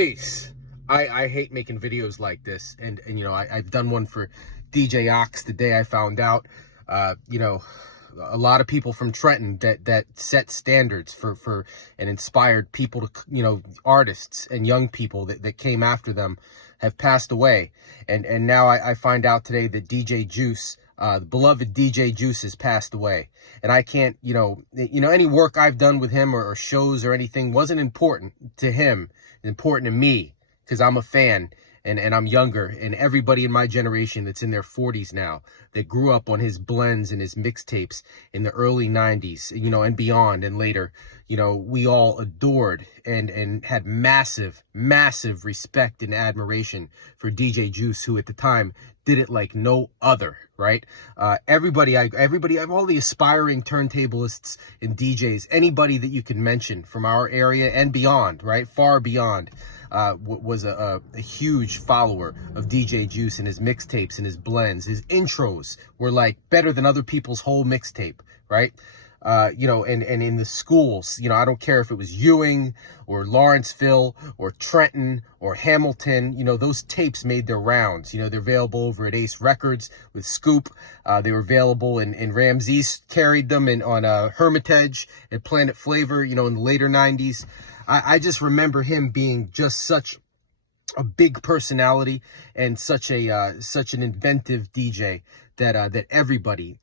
Peace. I hate making videos like this, and you know, I've done one for DJ Ox the day I found out. You know, a lot of people from Trenton that set standards for and inspired people to, you know, artists and young people that came after them have passed away, and now I find out today that DJ Juice, the beloved DJ Juice, has passed away. And I can't, you know, any work I've done with him or shows or anything wasn't important to him, important to me, because I'm a fan and I'm younger, and everybody in my generation that's in their 40s now that grew up on his blends and his mixtapes in the early 90s, you know, and beyond and later, you know, we all adored and had massive respect and admiration for DJ Juice, who at the time did it like no other, right? Everybody, all the aspiring turntablists and DJs, anybody that you can mention from our area and beyond, right? Far beyond, was a huge follower of DJ Juice and his mixtapes and his blends. His intros were like better than other people's whole mixtape, right? You know, and in the schools, you know, I don't care if it was Ewing or Lawrenceville or Trenton or Hamilton, you know, those tapes made their rounds. You know, they're available over at Ace Records with Scoop. They were available in Ramses carried them on Hermitage and Planet Flavor, you know, in the later 90s. I just remember him being just such a big personality and such an inventive DJ that everybody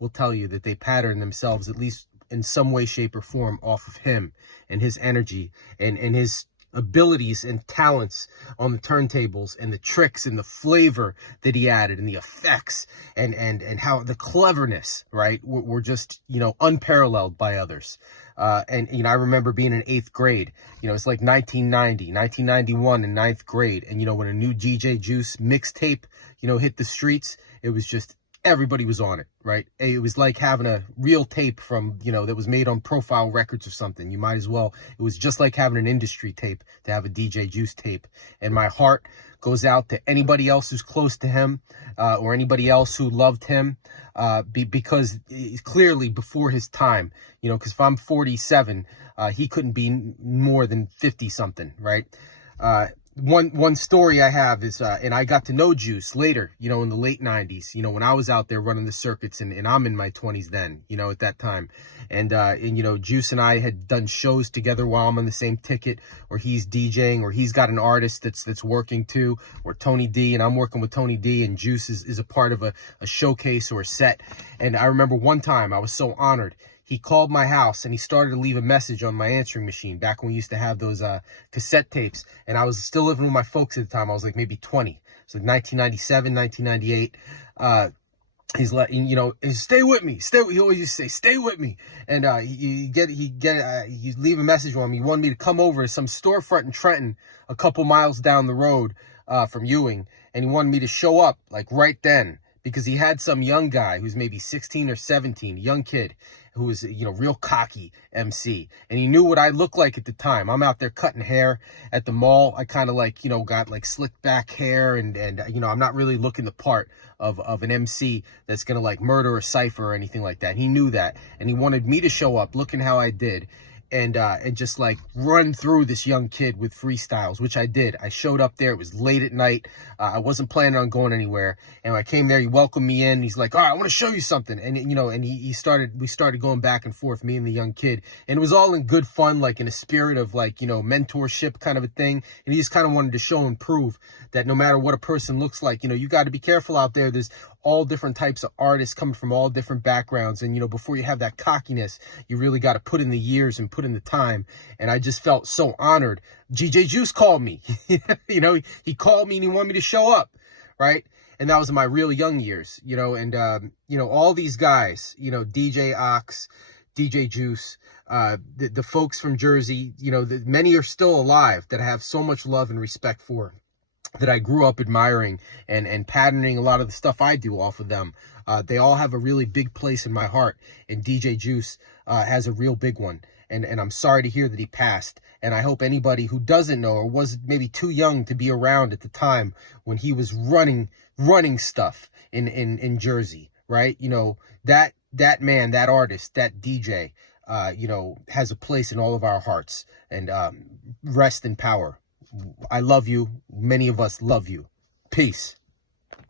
will tell you that they pattern themselves, at least in some way, shape, or form, off of him and his energy and his abilities and talents on the turntables, and the tricks and the flavor that he added and the effects and how the cleverness, right, were just, you know, unparalleled by others. And, you know, I remember being in 8th grade, you know, it's like 1991 in 9th grade. And, you know, when a new DJ Juice mixtape, you know, hit the streets, it was just, everybody was on it, right? It was like having a real tape from, you know, that was made on Profile Records or something. You might as well, it was just like having an industry tape to have a DJ Juice tape. And my heart goes out to anybody else who's close to him, or anybody else who loved him, because clearly before his time, you know, because if I'm 47, he couldn't be more than 50 something, right? One story I have is, and I got to know Juice later, you know, in the late 90s, you know, when I was out there running the circuits, and I'm in my 20s then, you know, at that time. And, you know, Juice and I had done shows together while I'm on the same ticket, or he's DJing, or he's got an artist that's working too, or Tony D, and I'm working with Tony D, and Juice is a part of a showcase or a set. And I remember one time I was so honored. He called my house and he started to leave a message on my answering machine back when we used to have those cassette tapes. And I was still living with my folks at the time. I was like maybe 20. So 1997, 1998. He's like, you know, stay with me. He always used to say, stay with me. And he leave a message on me. He wanted me to come over to some storefront in Trenton, a couple miles down the road from Ewing. And he wanted me to show up like right then, because he had some young guy who's maybe 16 or 17, a young kid who was, you know, real cocky MC. And he knew what I looked like at the time. I'm out there cutting hair at the mall. I kind of like, you know, got like slicked back hair and you know, I'm not really looking the part of an MC that's going to like murder a cypher or anything like that. He knew that. And he wanted me to show up looking how I did. And just like run through this young kid with freestyles, which I did. I showed up there. It was late at night. I wasn't planning on going anywhere. And when I came there, he welcomed me in. He's like, all right, I want to show you something. And, you know, and we started going back and forth, me and the young kid. And it was all in good fun, like in a spirit of like, you know, mentorship kind of a thing. And he just kind of wanted to show and prove that no matter what a person looks like, you know, you got to be careful out there. There's all different types of artists coming from all different backgrounds. And, you know, before you have that cockiness, you really got to put in the years and put in the time. And I just felt so honored. DJ Juice called me, you know, he called me and he wanted me to show up. Right. And that was in my real young years, you know, and, you know, all these guys, you know, DJ Ox, DJ Juice, the folks from Jersey, you know, many are still alive that I have so much love and respect for, that I grew up admiring and patterning a lot of the stuff I do off of them. They all have a really big place in my heart, and DJ Juice has a real big one. And I'm sorry to hear that he passed. And I hope anybody who doesn't know or was maybe too young to be around at the time when he was running stuff in Jersey, right? You know, that man, that artist, that DJ, you know, has a place in all of our hearts. And rest in power. I love you. Many of us love you. Peace.